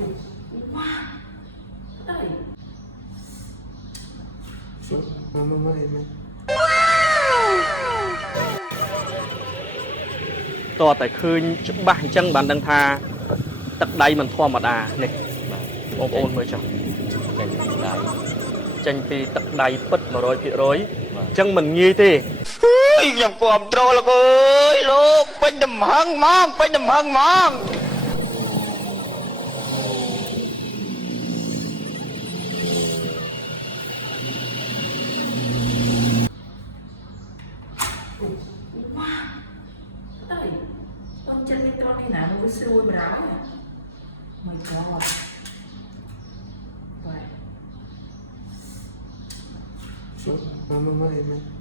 Wow. Đây. Mama em. តតែឃើញច្បាស់អញ្ចឹងបានដឹងថាទឹកដៃមិនធម្មតានេះបងប្អូនមើលចុះចេញពីទឹកដៃពិត 100% អញ្ចឹងមិនងាយទេ ខ្ញុំគ្រប់ត្រូលលោកអើយលោកពេញដំហឹងហ្មងពេញដំហឹងហ្មង Wow. Đây. Con chân cái con này là nó cứ xôi mà đáo này. My God. Vậy. Mama em.